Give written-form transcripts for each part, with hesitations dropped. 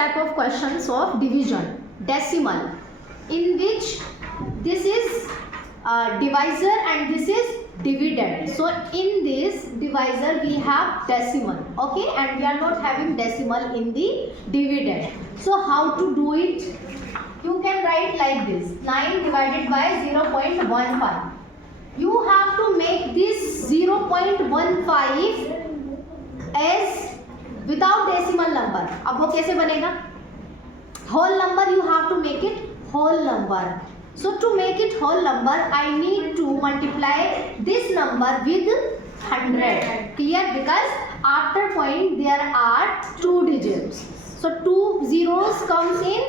type of questions of division, decimal, in which this is divisor and this is dividend. So in this divisor we have decimal, okay, and we are not having decimal in the dividend. So how to do it? You can write like this: 9 divided by 0.15. You have to make this 0.15 as without decimal number. अब वो कैसे बनेगा? Whole number you have to make it whole number. So to make it whole number, I need to multiply this number with 100. Clear? Because after point there are 2 digits. So 2 zeros comes in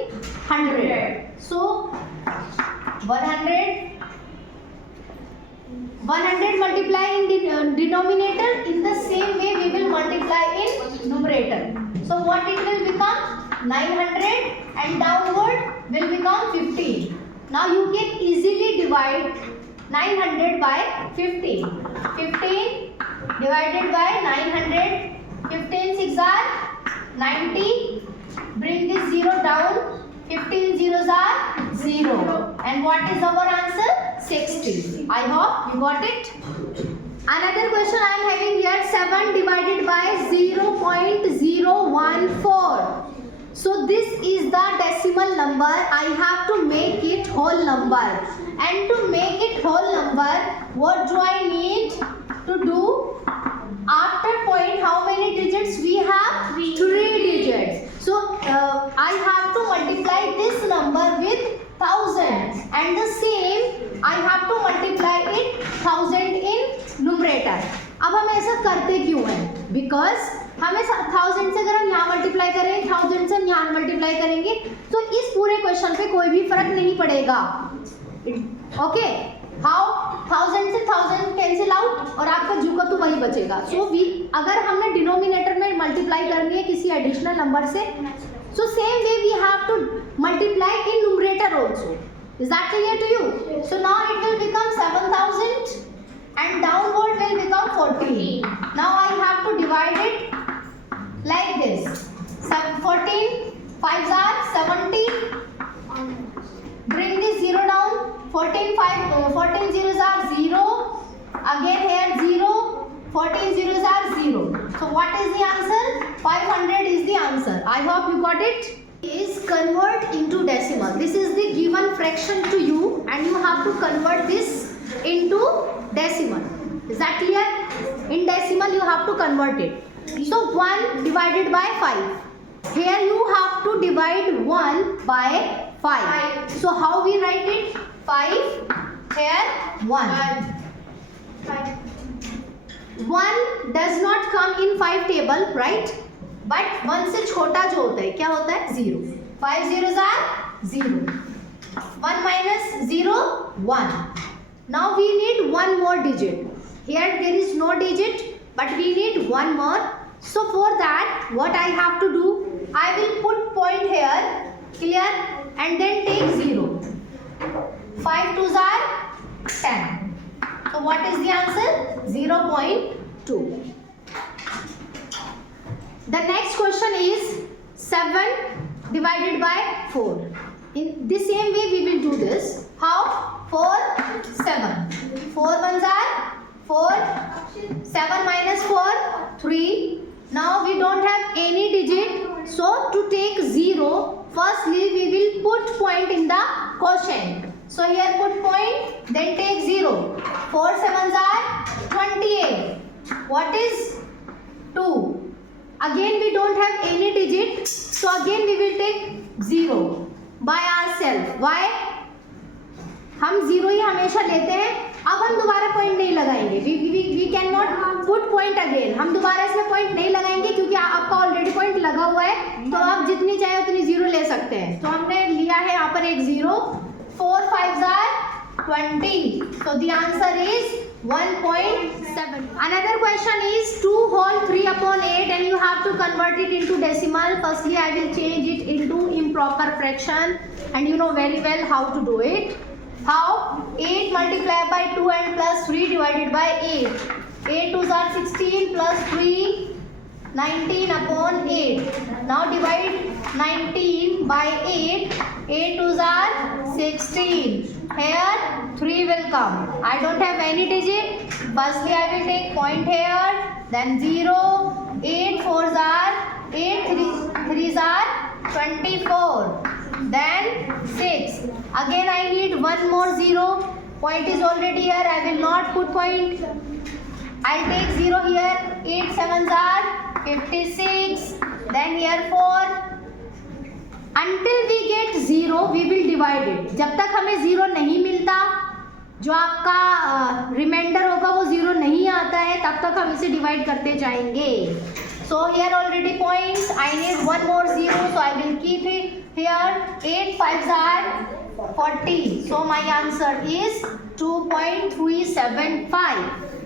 100. So 100 multiply in denominator. In the same way we will multiply in numerator. So what it will become? 900 and downward will become 15. Now you can easily divide 900 by 15. 15 divided by 900. 15 6 are 90. Bring this 0 down. 15 zeros are 0. And what is our answer? 60. I hope you got it. Another question I am having here: 7 divided by 0.014. So this is the decimal number. I have to make it whole number. And to make it whole number, what do I need to do? After point, how many digits we have? 3 digits. So I have to multiply this number with 1000, and the same I have to multiply it 1000 in numerator. अब हम ऐसा करते क्यों हैं? Because हमें 1000 से अगर हम यहाँ मल्टीप्लाई करें, 1000 से हम यहाँ मल्टीप्लाई करेंगे, तो इस पूरे क्वेश्चन पे कोई भी फर्क नहीं पड़ेगा. ओके, हाउ 1000 से 1000 कैंसिल आउट और आपका जू का तो वही बचेगा. सो अगर हमने डिनोमिनेटर में मल्टीप्लाई करनी है किसी एडिशनल नंबर से, so same way we have to multiply in numerator also. Is that clear to you? So now it will become 7000 and downward will become 14. Now I have to divide it like this. 14 5s are 70. Bring this 0 down. 14 zeros are 0. Again here 0. 14 zeros are 0. So what is the answer? 500 is the answer. I hope you got it. Is convert into decimal. This is the given fraction to you and you have to convert this into decimal. Is that clear? In decimal you have to convert it. So 1 divided by 5. Here you have to divide 1 by 5. So how we write it? 5 here 1. 1 does not come in 5 table, right? But 1 से छोटा जो होता है क्या होता है? 0. 5 zeros are 0. 1 minus 0 1. Now we need one more digit. Here there is no digit, but we need one more. So for that what I have to do? I will put point here, clear, and then take 0. 5 2s are 10. So what is the answer? 0.2. The next question is 7 divided by 4. In the same way we will do this. How? 4 7. 4 ones are 4. 7 minus 4 3. Now we don't have any digit. So to take 0, firstly we will put point in the quotient. So here put point, then take 0. 4 7s are 28. What is 2? Again we don't have any digit. So again we will take 0 by ourselves. Why? हम 0 ही हमेशा लेते हैं. अब हम दोबारा point नहीं लगाएंगे. We cannot put point again. हम दोबारा इसमें पॉइंट नहीं लगाएंगे क्योंकि आपका ऑलरेडी पॉइंट लगा हुआ है. तो आप जितनी चाहे उतनी 0 ले सकते हैं. तो हमने लिया है यहाँ पर एक 0. 4 5s are 20. So the answer is 1.7. Another question is 2 whole 3 upon 8 and you have to convert it into decimal. Firstly I will change it into improper fraction and you know very well how to do it. How? 8 multiplied by 2 and plus 3 divided by 8. 8 2s are 16 plus 3 19 upon 8. Now divide 19 by 8. 8 twos are 16. Here 3 will come. I don't have any digit. Firstly I will take point here. Then 0. 8 fours are 8. 3s are 24. Then 6. Again I need one more 0. Point is already here. I will not put point. I'll take 0 here. 8 sevens are 56. Then here 4. Until we get 0 we will divide it. जब तक हमें 0 नहीं मिलता, जो आपका reminder होगा वो 0 नहीं आता है, तब तक हम इसे डिवाइड करते जाएंगे. So here already points. I need one more 0, so I will keep it here. 8 5s are 40. So my answer is 2.375.